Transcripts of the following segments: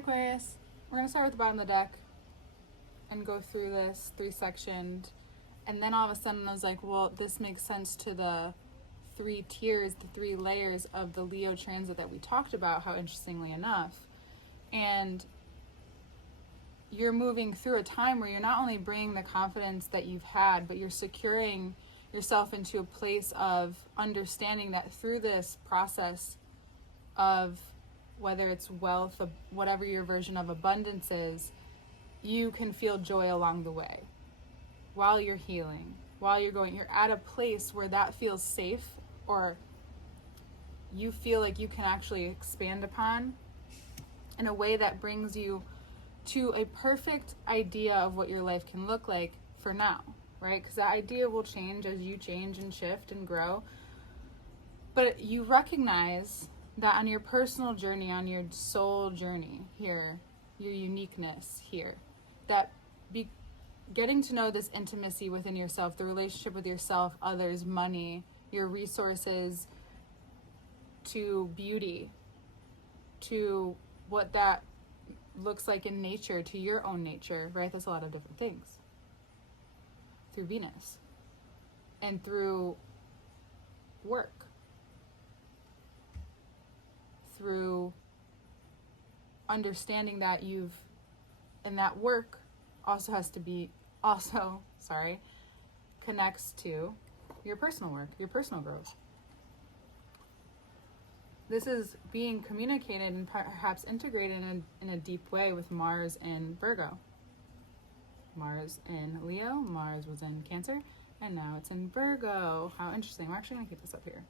Aquarius. We're going to start with the bottom of the deck and go through this 3-sectioned. And then all of a sudden I was like, well, this makes sense to the 3 tiers, the 3 layers of the Leo transit that we talked about, how interestingly enough. And you're moving through a time where you're not only bringing the confidence that you've had, but you're securing yourself into a place of understanding that through this process of whether it's wealth, whatever your version of abundance is, you can feel joy along the way while you're healing, while you're at a place where that feels safe, or you feel like you can actually expand upon in a way that brings you to a perfect idea of what your life can look like for now, right? Because that idea will change as you change and shift and grow. But you recognize that on your personal journey, on your soul journey here, your uniqueness here, that getting to know this intimacy within yourself, the relationship with yourself, others, money, your resources, to beauty, to what that looks like in nature, to your own nature, right? That's a lot of different things. Through Venus and through work, through understanding that and that work also connects to your personal work, your personal growth. This is being communicated and perhaps integrated in a deep way with Mars in Virgo. Mars in Leo, Mars was in Cancer, and now it's in Virgo. How interesting. We're actually going to keep this up here.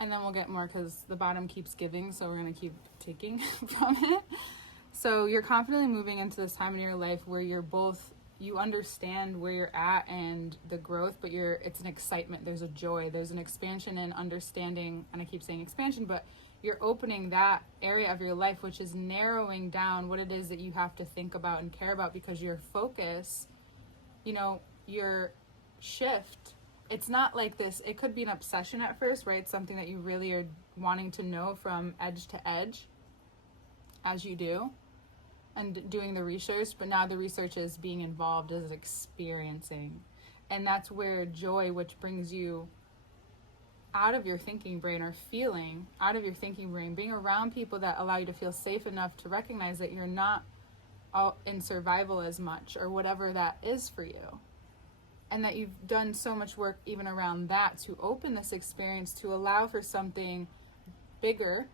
And then we'll get more because the bottom keeps giving, so we're going to keep taking from it. So you're confidently moving into this time in your life where you understand where you're at and the growth, but it's an excitement, there's a joy, there's an expansion and understanding, and I keep saying expansion, but you're opening that area of your life, which is narrowing down what it is that you have to think about and care about, because your focus, your shift, it's not like this, it could be an obsession at first, right? It's something that you really are wanting to know from edge to edge as you do and doing the research, but now the research is being involved, is experiencing. And that's where joy, which brings you out of your thinking brain, or feeling out of your thinking brain, being around people that allow you to feel safe enough to recognize that you're not all in survival as much, or whatever that is for you. And that you've done so much work even around that to open this experience, to allow for something bigger